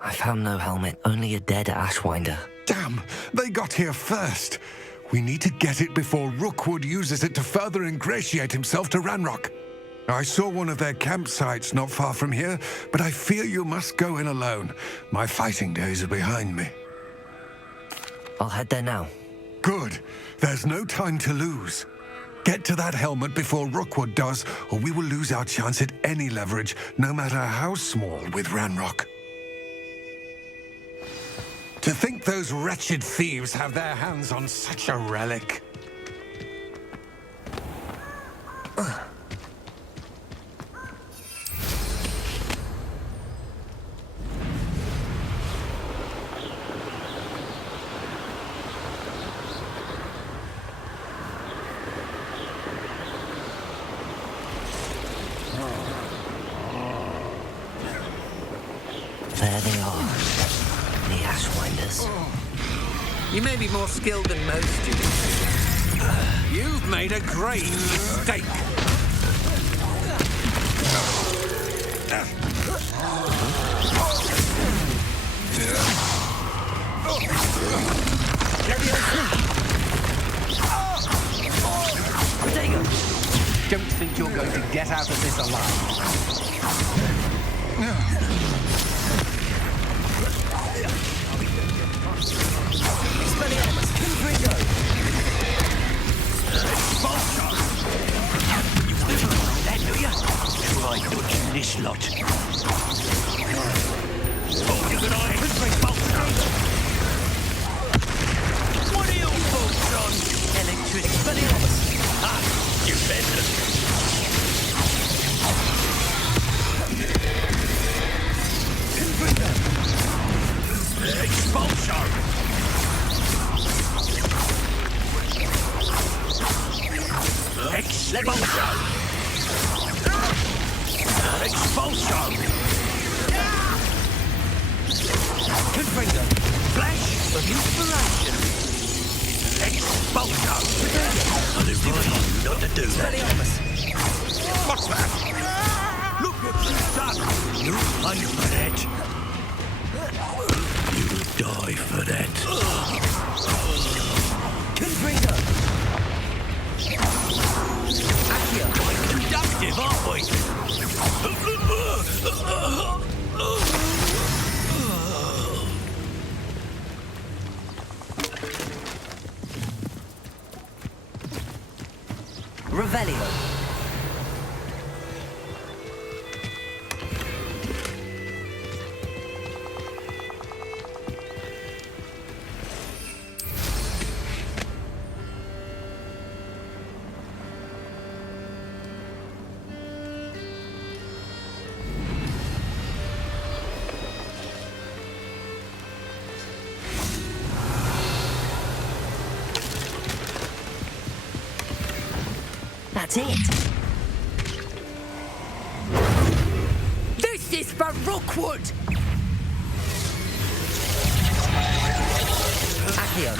I found no helmet, only a dead Ashwinder. Damn, they got here first. We need to get it before Rookwood uses it to further ingratiate himself to Ranrock. I saw one of their campsites not far from here, but I fear you must go in alone. My fighting days are behind me. I'll head there now. Good. There's no time to lose. Get to that helmet before Rookwood does, or we will lose our chance at any leverage, no matter how small, with Ranrock. To think those wretched thieves have their hands on such a relic. There they are, the Ashwinders. You may be more skilled than most, You've made a great mistake. Don't think you're going to get out of this alive. This lot. Oh, you good eye. What are your thoughts on electric spelling? Ah, you better. Expulsion. Expulsion. Expulsion! Confringo! Flash of inspiration! Expulsion! I didn't you not to do that. What's that? Look what you've done! You pay for that! You die for that! Confringo! Accio! Conductive, aren't we? Revelio. That's it. This is for Rookwood! Accio.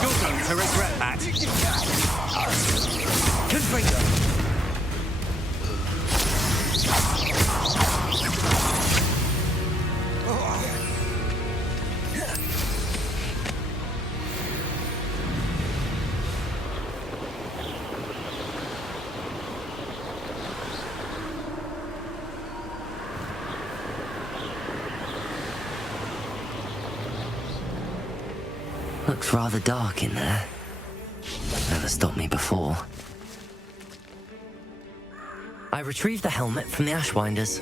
You're going to regret that. Confringo. Looks rather dark in there. Never stopped me before. I retrieved the helmet from the Ashwinders.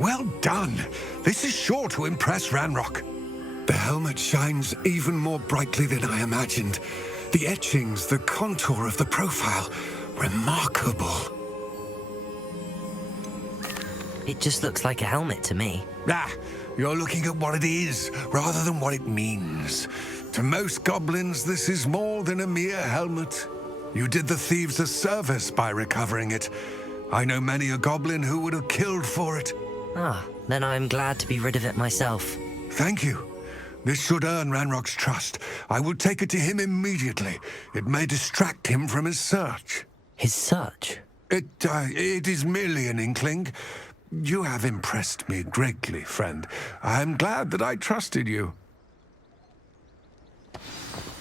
Well done. This is sure to impress Ranrock. The helmet shines even more brightly than I imagined. The etchings, the contour of the profile, remarkable. It just looks like a helmet to me. Ah, you're looking at what it is, rather than what it means. To most goblins, this is more than a mere helmet. You did the thieves a service by recovering it. I know many a goblin who would have killed for it. Ah, then I'm glad to be rid of it myself. Thank you. This should earn Ranrock's trust. I will take it to him immediately. It may distract him from his search. His search? It is merely an inkling. You have impressed me greatly, friend. I am glad that I trusted you.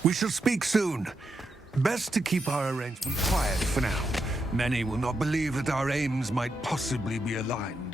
We shall speak soon. Best to keep our arrangement quiet for now. Many will not believe that our aims might possibly be aligned.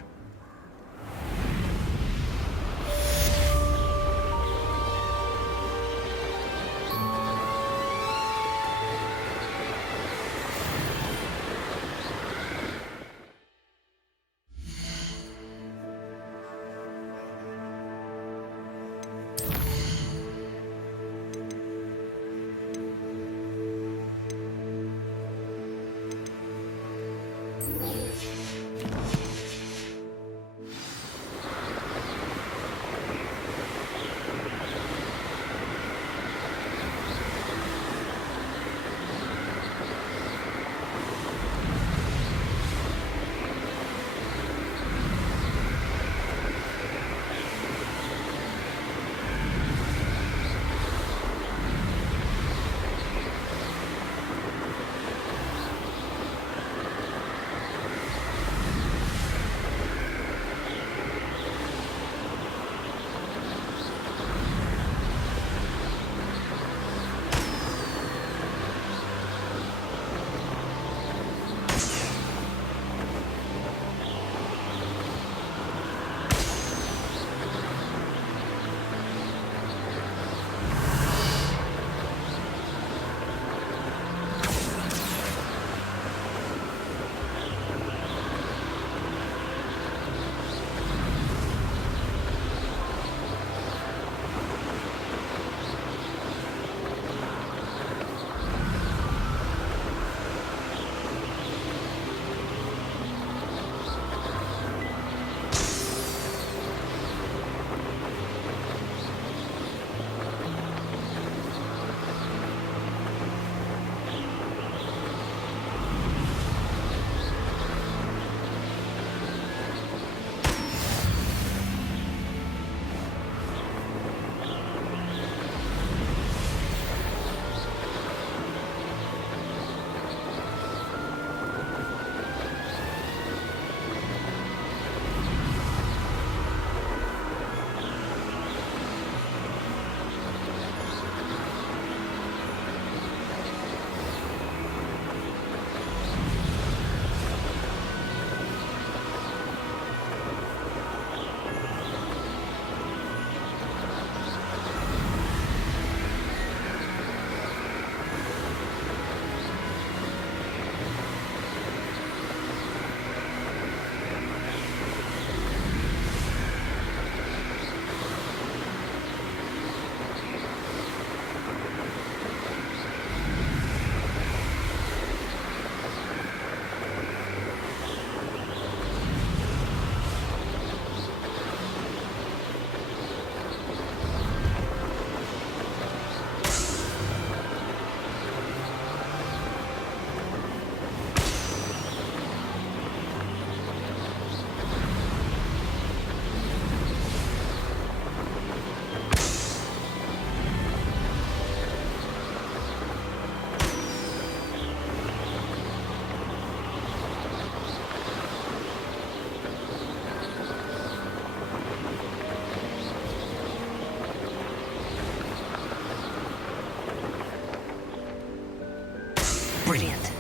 Brilliant.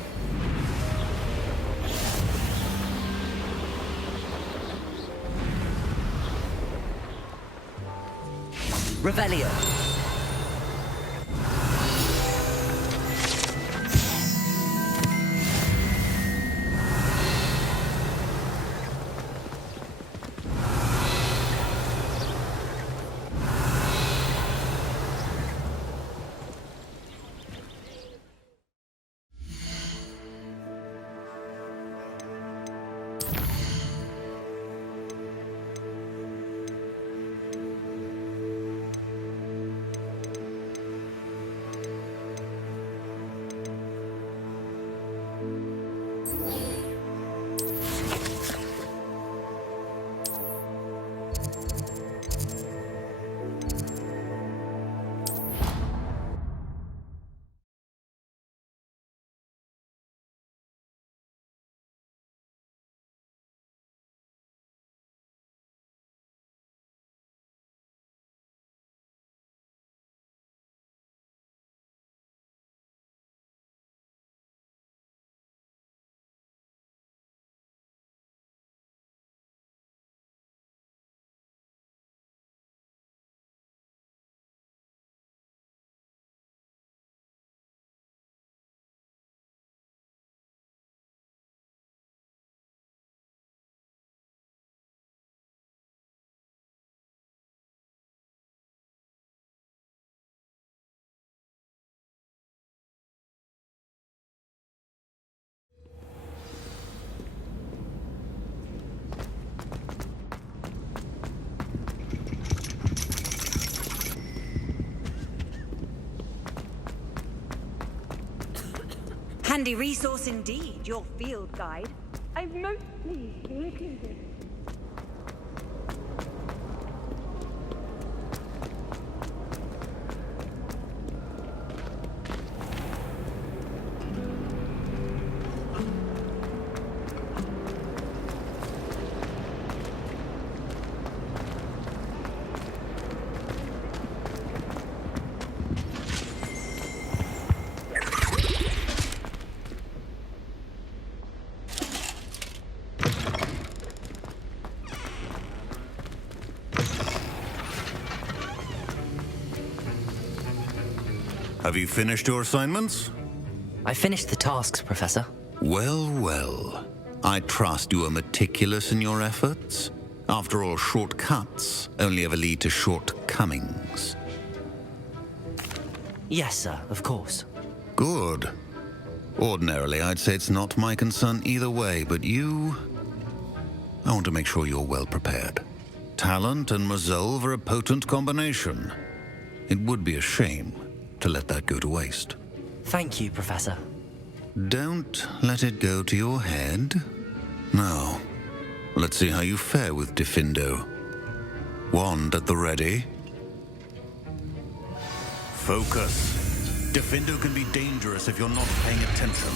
Revelio. Handy resource indeed, your field guide. I'm most pleased to include it. Have you finished your assignments? I finished the tasks, Professor. Well, well. I trust you are meticulous in your efforts. After all, shortcuts only ever lead to shortcomings. Yes, sir, of course. Good. Ordinarily, I'd say it's not my concern either way, but you... I want to make sure you're well prepared. Talent and resolve are a potent combination. It would be a shame to let that go to waste. Thank you, Professor. Don't let it go to your head. Now, let's see how you fare with Diffindo. Wand at the ready. Focus. Diffindo can be dangerous if you're not paying attention.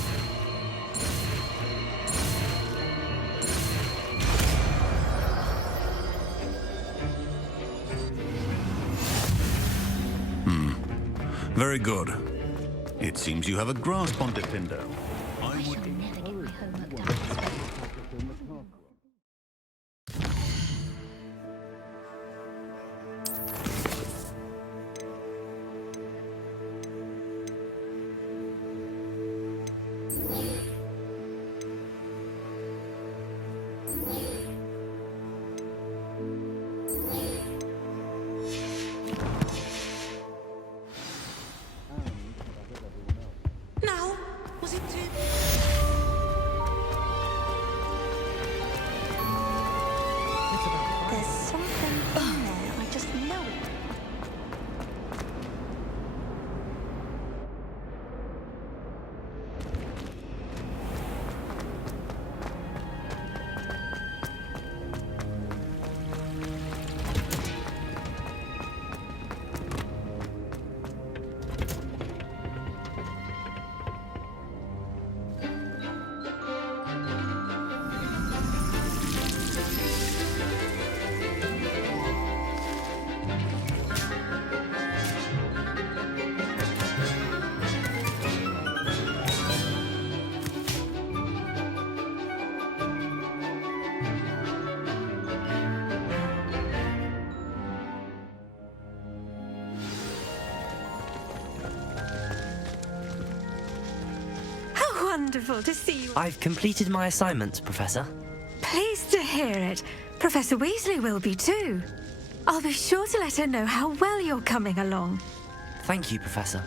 Very good. It seems you have a grasp on Diffindo. I would... Never get my homework done this way. Now, was it too... There's something in there. I just know it. Wonderful to see you. I've completed my assignments, Professor. Pleased to hear it. Professor Weasley will be too. I'll be sure to let her know how well you're coming along. Thank you, Professor.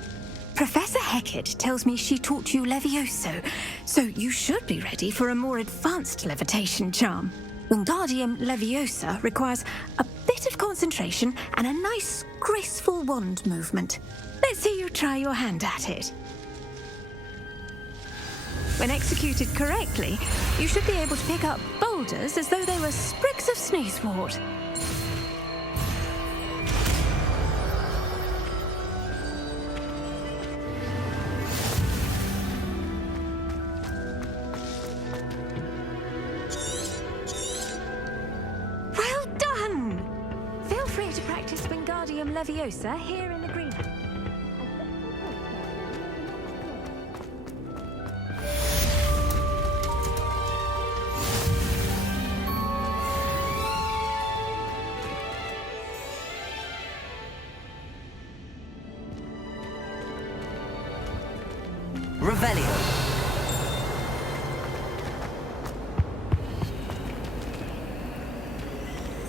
Professor Hecat tells me she taught you Levioso, so you should be ready for a more advanced levitation charm. Wingardium Leviosa requires a bit of concentration and a nice, graceful wand movement. Let's see you try your hand at it. When executed correctly, you should be able to pick up boulders as though they were sprigs of sneezewort. Well done! Feel free to practice Wingardium Leviosa here in the greenhouse. Revelio.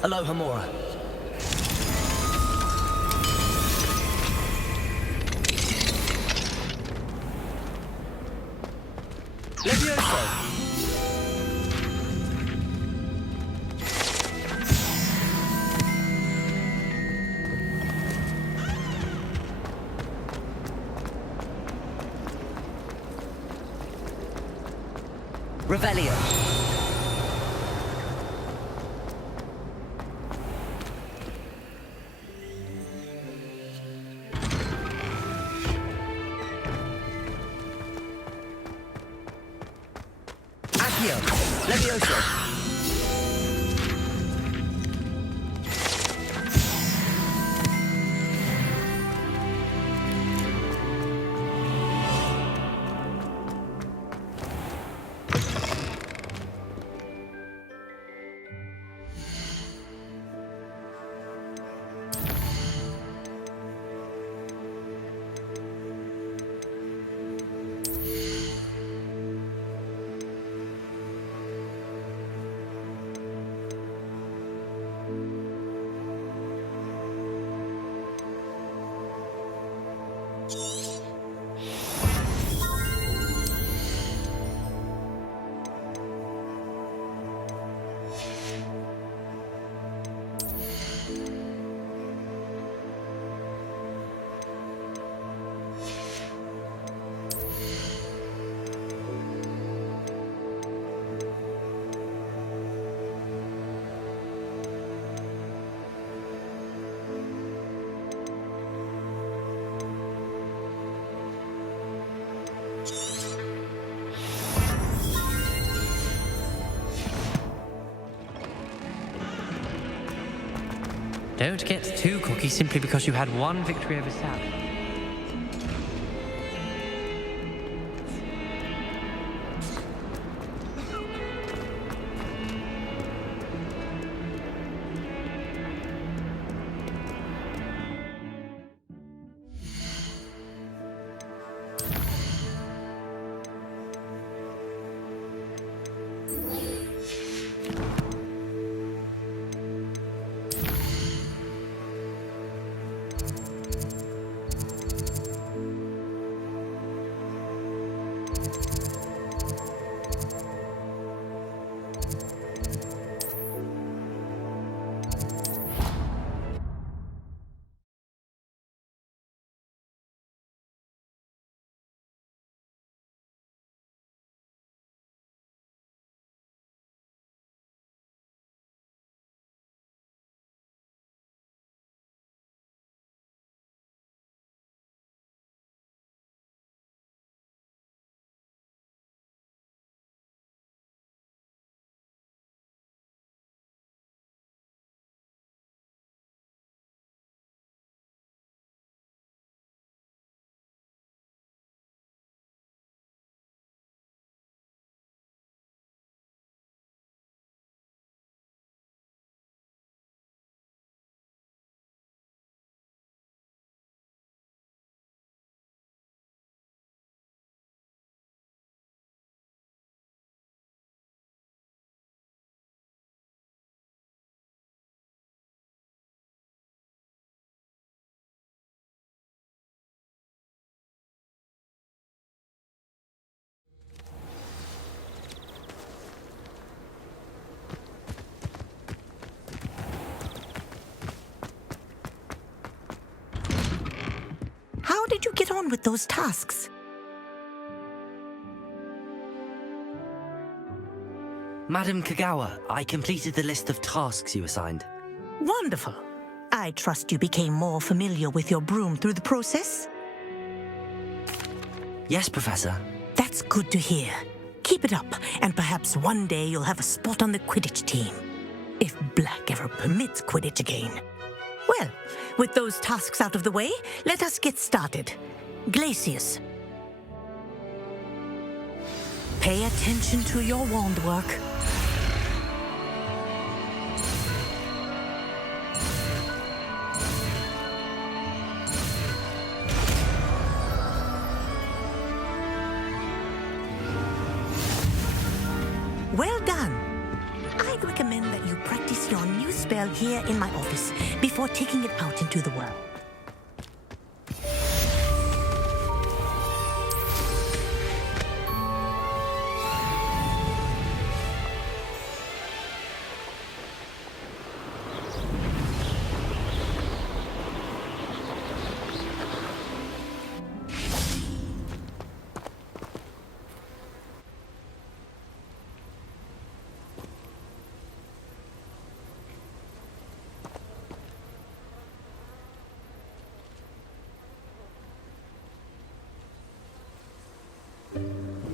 Alohomora. Levioso. Revelio. Accio. Levioso. Don't get too cocky simply because you had one victory over Sal. How did you get on with those tasks? Madam Kagawa, I completed the list of tasks you assigned. Wonderful. I trust you became more familiar with your broom through the process? Yes, Professor. That's good to hear. Keep it up, and perhaps one day you'll have a spot on the Quidditch team. If Black ever permits Quidditch again. Well, with those tasks out of the way, let us get started. Glacius. Pay attention to your wand work. Well done. I'd recommend that you practice your new spell here in my office before taking it out into the world.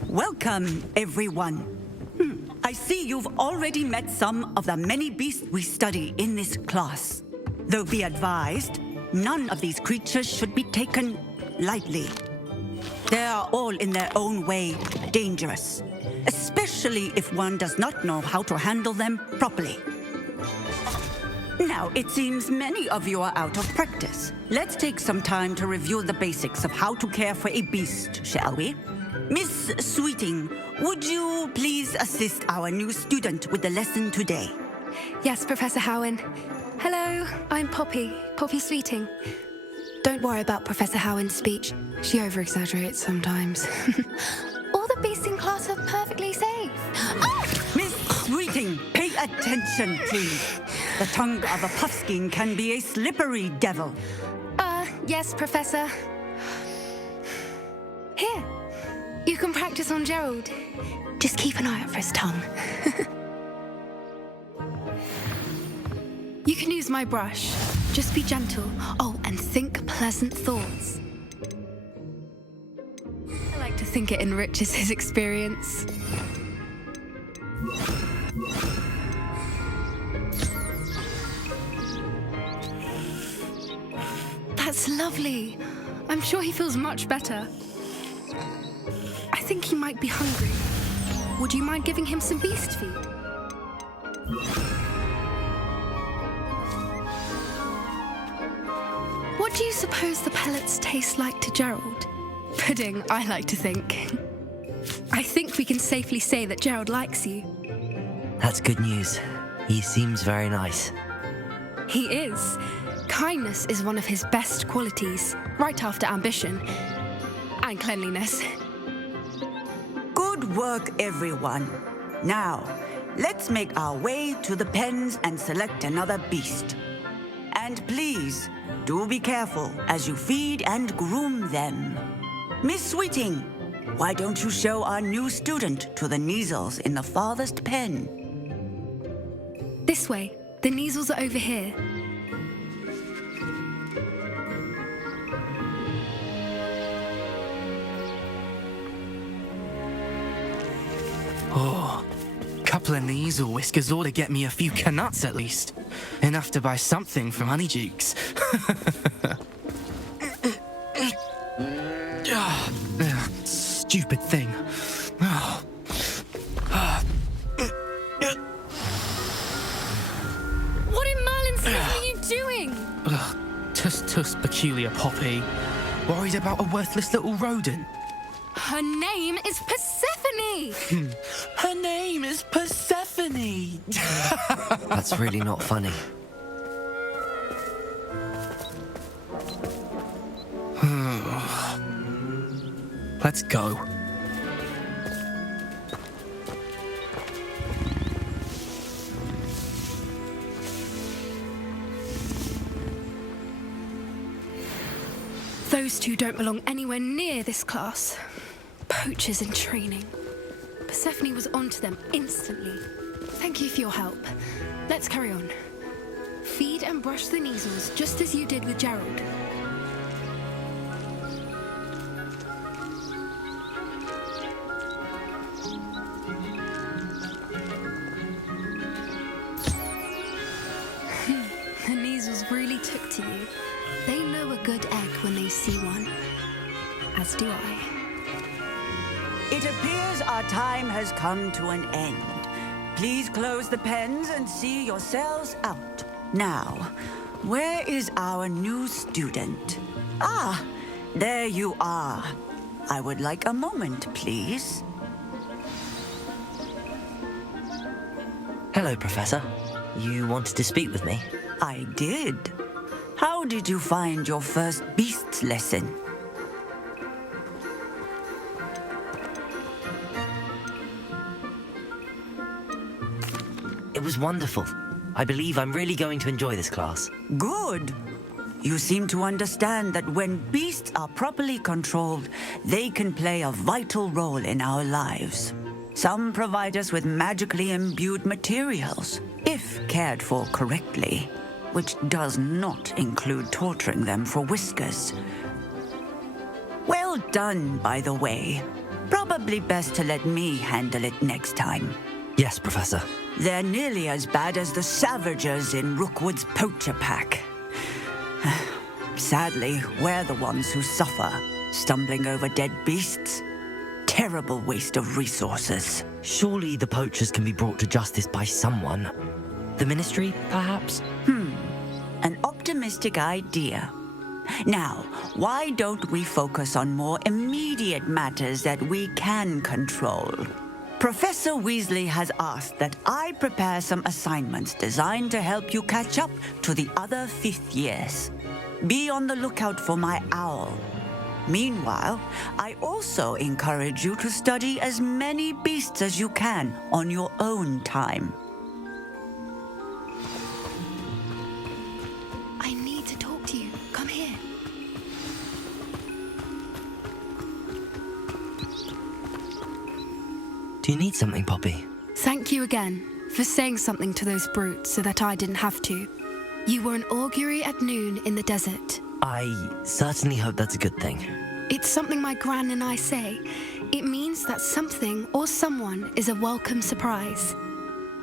Welcome, everyone. I see you've already met some of the many beasts we study in this class. Though be advised, none of these creatures should be taken lightly. They are all in their own way dangerous, especially if one does not know how to handle them properly. Now, it seems many of you are out of practice. Let's take some time to review the basics of how to care for a beast, shall we? Miss Sweeting, would you please assist our new student with the lesson today? Yes, Professor Howen. Hello, I'm Poppy Sweeting. Don't worry about Professor Howen's speech. She over-exaggerates sometimes. All the beasts in class are perfectly safe. Oh! Miss Sweeting, pay attention, please. The tongue of a puffskein can be a slippery devil. Yes, Professor. Here, you can practice on Gerald. Just keep an eye out for his tongue. You can use my brush. Just be gentle. Oh, and think pleasant thoughts. I like to think it enriches his experience. That's lovely. I'm sure he feels much better. I think he might be hungry. Would you mind giving him some beast feed? What do you suppose the pellets taste like to Gerald? Pudding, I like to think. I think we can safely say that Gerald likes you. That's good news. He seems very nice. He is. Kindness is one of his best qualities, right after ambition and cleanliness. Good work, everyone. Now, let's make our way to the pens and select another beast. And please, do be careful as you feed and groom them. Miss Sweeting, why don't you show our new student to the Neasels in the farthest pen? This way. The Neasels are over here. Oh, couple of Neasel whiskers ought to get me a few canuts at least. Enough to buy something from Honeydukes. Stupid thing. Oh. What in Merlin's name are you doing? Tuss, peculiar Poppy. Worried about a worthless little rodent. Her name is Persephone! Her name is Persephone! That's really not funny. Let's go. Those two don't belong anywhere near this class. Poachers in training. Persephone was onto them instantly. Thank you for your help. Let's carry on. Feed and brush the Neasels just as you did with Gerald. The Neasels really took to you. They know a good egg when they see one. As do I. It appears our time has come to an end. Please close the pens and see yourselves out. Now, where is our new student? Ah, there you are. I would like a moment, please. Hello, Professor. You wanted to speak with me? I did. How did you find your first beasts lesson? It was wonderful. I believe I'm really going to enjoy this class. Good. You seem to understand that when beasts are properly controlled, they can play a vital role in our lives. Some provide us with magically imbued materials, if cared for correctly, which does not include torturing them for whiskers. Well done, by the way. Probably best to let me handle it next time. Yes, Professor. They're nearly as bad as the Savagers in Rookwood's poacher pack. Sadly, we're the ones who suffer, stumbling over dead beasts. Terrible waste of resources. Surely the poachers can be brought to justice by someone. The Ministry, perhaps? An optimistic idea. Now, why don't we focus on more immediate matters that we can control? Professor Weasley has asked that I prepare some assignments designed to help you catch up to the other fifth years. Be on the lookout for my owl. Meanwhile, I also encourage you to study as many beasts as you can on your own time. I need to talk to you. Come here. Do you need something, Poppy? Thank you again for saying something to those brutes so that I didn't have to. You were an augury at noon in the desert. I certainly hope that's a good thing. It's something my gran and I say. It means that something or someone is a welcome surprise.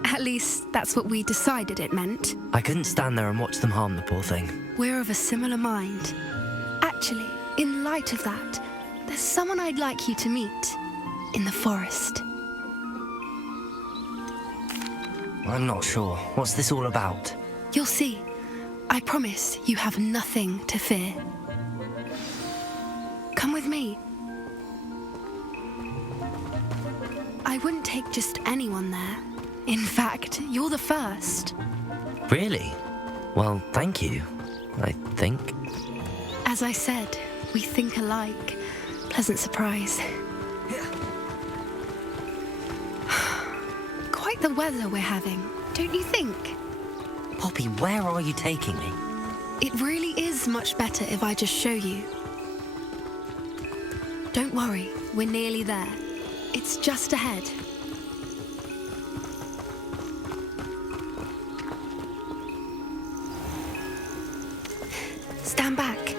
At least, that's what we decided it meant. I couldn't stand there and watch them harm the poor thing. We're of a similar mind. Actually, in light of that, there's someone I'd like you to meet in the forest. I'm not sure. What's this all about? You'll see. I promise you have nothing to fear. Come with me. I wouldn't take just anyone there. In fact, you're the first. Really? Well, thank you, I think. As I said, we think alike. Pleasant surprise. Quite the weather we're having, don't you think? Poppy, where are you taking me? It really is much better if I just show you. Don't worry, we're nearly there. It's just ahead. Stand back.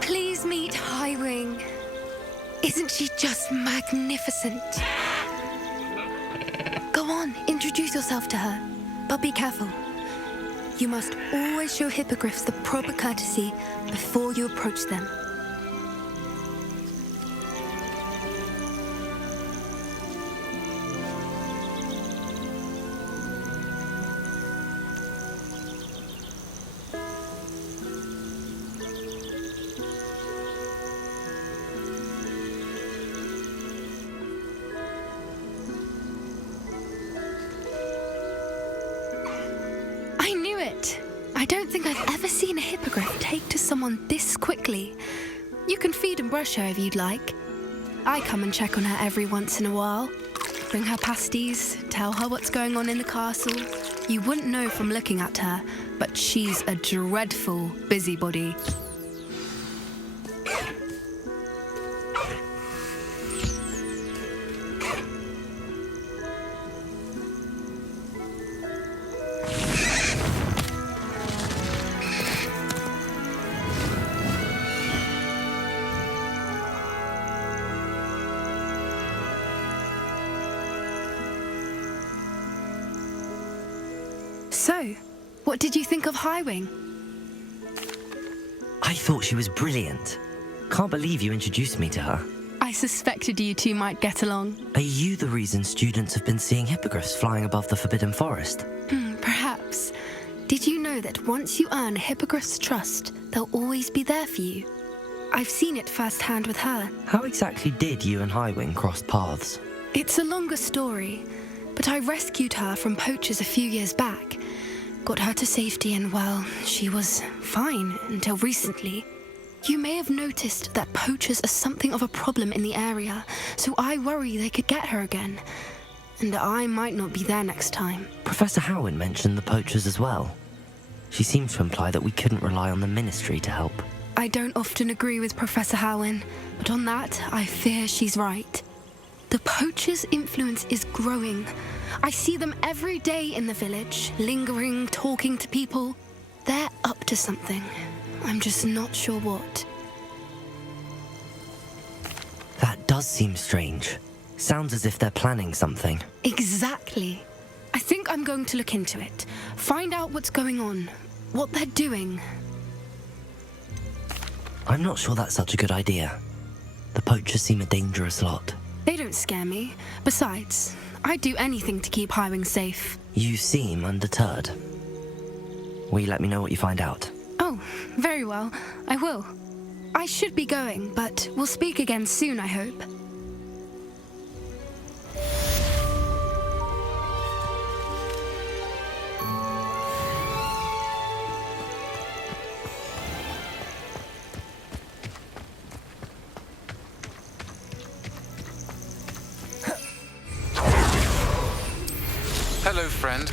Please meet Highwing. Isn't she just magnificent? Go on, introduce yourself to her. But be careful. You must always show hippogriffs the proper courtesy before you approach them. I knew it! I don't think I've ever seen a hippogriff take to someone this quickly. You can feed and brush her if you'd like. I come and check on her every once in a while. Bring her pasties, tell her what's going on in the castle. You wouldn't know from looking at her, but she's a dreadful busybody. So, what did you think of Highwing? I thought she was brilliant. Can't believe you introduced me to her. I suspected you two might get along. Are you the reason students have been seeing hippogriffs flying above the Forbidden Forest? Perhaps. Did you know that once you earn a hippogriff's trust, they'll always be there for you? I've seen it firsthand with her. How exactly did you and Highwing cross paths? It's a longer story, but I rescued her from poachers a few years back. Got her to safety and, well, she was fine until recently. You may have noticed that poachers are something of a problem in the area, so I worry they could get her again. And I might not be there next time. Professor Howard mentioned the poachers as well. She seemed to imply that we couldn't rely on the Ministry to help. I don't often agree with Professor Howin, but on that, I fear she's right. The poachers' influence is growing. I see them every day in the village, lingering, talking to people. They're up to something. I'm just not sure what. That does seem strange. Sounds as if they're planning something. Exactly. I think I'm going to look into it. Find out what's going on. What they're doing. I'm not sure that's such a good idea. The poachers seem a dangerous lot. They don't scare me. Besides, I'd do anything to keep Highwing safe. You seem undeterred. Will you let me know what you find out? Oh, very well. I will. I should be going, but we'll speak again soon, I hope. Hello, friend.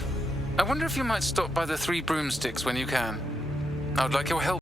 I wonder if you might stop by the Three Broomsticks when you can. I would like your help